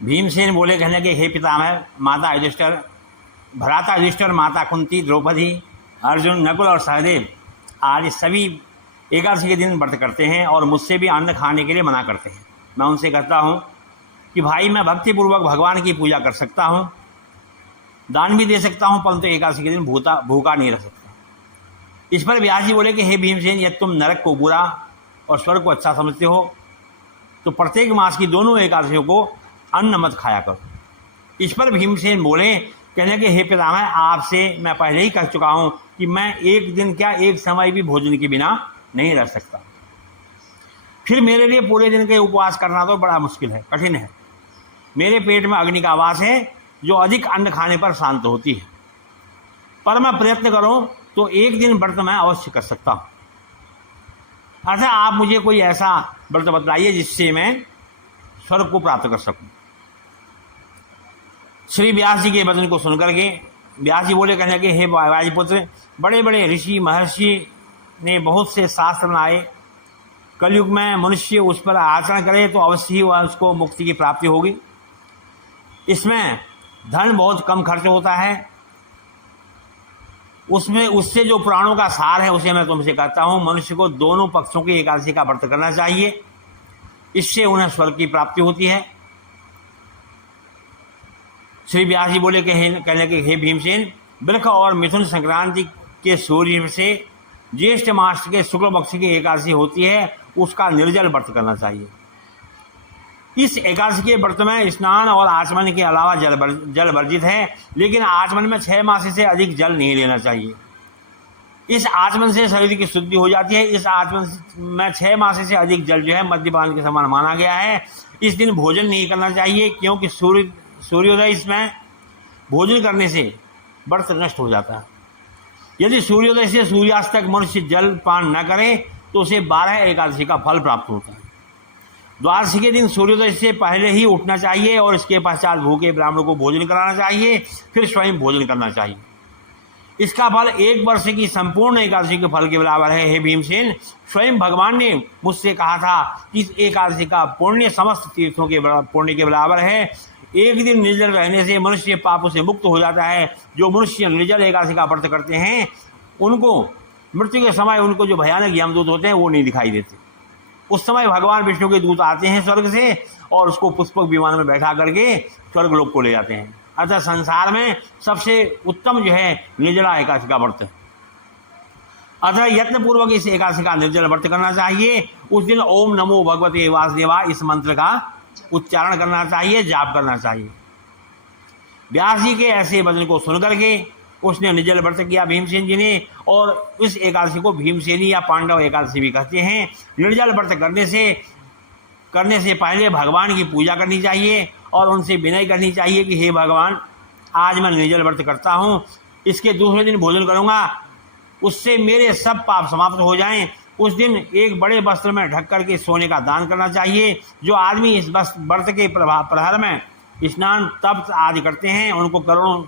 भीमसेन बोले, कहने के हे पितामह, माता युधिष्ठिर, भ्राता युधिष्ठिर, माता कुंती, द्रौपदी, अर्जुन, नकुल और सहदेव आज सभी एकादशी के दिन व्रत करते हैं और मुझसे भी अन्न खाने के लिए मना करते हैं। मैं उनसे कहता हूँ कि भाई, मैं भक्तिपूर्वक भगवान की पूजा कर सकता हूँ, दान भी दे सकता हूँ, परंतु एकादशी के दिन भूखा नहीं रह सकता। इस पर व्यास जी बोले कि हे भीमसेन, यदि तुम नरक को बुरा और स्वर्ग को अच्छा समझते हो तो प्रत्येक मास की दोनों एकादशियों को अन्न मत खाया करो। इस पर भीमसेन बोले, कहने के हे पितामह, आपसे मैं पहले ही कह चुका हूं कि मैं एक दिन क्या एक समय भी भोजन के बिना नहीं रह सकता। फिर मेरे लिए पूरे दिन के उपवास करना तो बड़ा मुश्किल है, कठिन है। मेरे पेट में अग्नि का वास है जो अधिक अन्न खाने पर शांत होती है, पर मैं प्रयत्न करूं तो एक दिन व्रत मैं अवश्य कर सकता हूं। अच्छा, आप मुझे कोई ऐसा व्रत बतलाइए जिससे मैं स्वर्ग को प्राप्त कर सकूं। श्री व्यास जी के वचन को सुनकर के व्यास जी बोले, कहने के हे वायुपुत्र, बड़े बड़े ऋषि महर्षि ने बहुत से शास्त्र बनाए। कलयुग में मनुष्य उस पर आचरण करे तो अवश्य ही वह उसको मुक्ति की प्राप्ति होगी। इसमें धन बहुत कम खर्च होता है, उससे जो पुराणों का सार है उसे मैं तुमसे कहता हूं। मनुष्य को दोनों पक्षों की एकादशी का व्रत करना चाहिए, इससे उन्हें स्वर्ग की प्राप्ति होती है। श्री व्यास जी बोले, कहने के हे भीमसेन, वृक्ष और मिथुन संक्रांति के सूर्य से ज्येष्ठ मास के शुक्ल पक्ष की एकादशी होती है, उसका निर्जल व्रत करना चाहिए। इस एकादशी के व्रत में स्नान और आचमन के अलावा जल वर्जित है, लेकिन आचमन में 6 मास से अधिक जल नहीं लेना चाहिए। इस आचमन से शरीर की शुद्धि हो जाती है। इस आचमन में 6 मास से अधिक जल जो है मद्यपान के समान माना गया है। इस दिन भोजन नहीं करना चाहिए, क्योंकि सूर्योदय इसमें भोजन करने से व्रत नष्ट हो जाता है। यदि सूर्योदय से सूर्यास्त तक मनुष्य जल पान न करे तो उसे 12 एकादशी का फल प्राप्त होता है। द्वादशी के दिन सूर्योदय से पहले ही उठना चाहिए और इसके पश्चात भूखे ब्राह्मणों को भोजन कराना चाहिए, फिर स्वयं भोजन करना चाहिए। इसका फल 1 वर्ष की संपूर्ण एकादशी के फल के बराबर है। हे भीमसेन, स्वयं भगवान ने मुझसे कहा था कि इस एकादशी का पुण्य समस्त तीर्थों के पुण्य के बराबर है। एक दिन निर्जल रहने से मनुष्य पापों से मुक्त हो जाता है। जो मनुष्य निर्जल एकादशी का व्रत करते हैं उनको मृत्यु के समय उनको जो भयानक यमदूत होते हैं वो नहीं दिखाई देते। उस समय भगवान विष्णु के दूत आते हैं स्वर्ग से और उसको पुष्पक विमान में बैठा करके स्वर्ग लोक को ले जाते हैं। अतः संसार में सबसे उत्तम जो है निर्जला एकादशी का व्रत है। अतः यत्न पूर्वक इस एकादशी का निर्जल व्रत करना चाहिए। उस दिन ओम नमो भगवते वासुदेवा इस मंत्र का उच्चारण करना चाहिए, जाप करना चाहिए। व्यास जी के ऐसे वचन को सुनकर के उसने निर्जल व्रत किया भीमसेन जी ने, और इस एकादशी को भीमसेनी या पांडव एकादशी भी कहते हैं। निर्जल व्रत करने से पहले भगवान की पूजा करनी चाहिए और उनसे विनय करनी चाहिए कि हे भगवान, आज मैं निर्जल व्रत करता हूँ, इसके दूसरे दिन भोजन करूँगा, उससे मेरे सब पाप समाप्त हो जाएं। उस दिन एक बड़े वस्त्र में ढक करके सोने का दान करना चाहिए। जो आदमी इस व्रत के प्रहर में स्नान तप आदि करते हैं उनको करोड़ों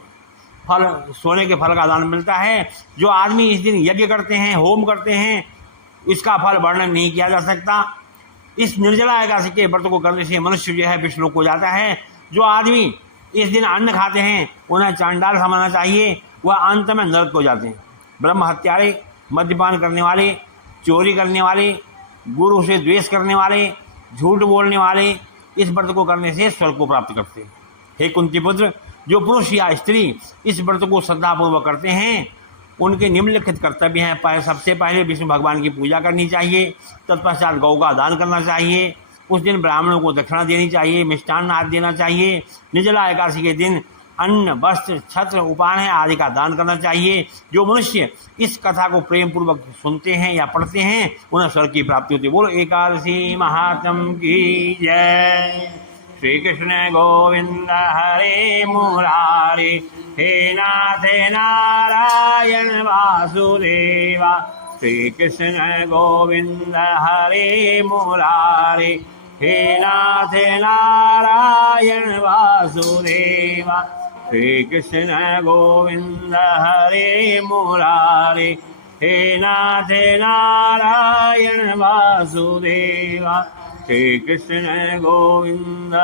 फल सोने के फल का दान मिलता है। जो आदमी इस दिन यज्ञ करते हैं, होम करते हैं, इसका फल वर्णन नहीं किया जा सकता। इस निर्जला एकादशी के व्रत को करने से मनुष्य जो है विष्णु को जाता है। जो आदमी इस दिन अन्न खाते हैं उन्हें चांडाल समझना चाहिए, वह अंत में नरक को जाते हैं। ब्रह्म हत्यारे, मद्यपान करने वाले, चोरी करने वाले, गुरु से द्वेष करने वाले, झूठ बोलने वाले इस व्रत को करने से स्वर्ग को प्राप्त करते हैं। हे कुंती पुत्र, जो पुरुष या स्त्री इस व्रत को श्रद्धापूर्वक करते हैं उनके निम्नलिखित कर्तव्य हैं। सबसे पहले विष्णु भगवान की पूजा करनी चाहिए, तत्पश्चात गौ का दान करना चाहिए, उस दिन ब्राह्मणों को दक्षिणा देनी चाहिए, मिष्टान्न आदि देना चाहिए। निर्जला एकादशी के दिन अन्न, वस्त्र, छत्र, उपान आदि का दान करना चाहिए। जो मनुष्य इस कथा को प्रेम पूर्वक सुनते हैं या पढ़ते हैं उन्हें स्वर्ग की प्राप्ति होती है। बोलो एकादशी महात्म की जय। श्री कृष्ण गोविंद हरे मुरारे, हे नाथ नारायण वासुदेवा। श्री कृष्ण गोविंद हरे मुरारे, हे नाथ नारायण वासुदेवा। श्री कृष्ण गोविंद हरे मुरारे, हे नाथ नारायण वासुदेवा। श्री कृष्ण गोविंद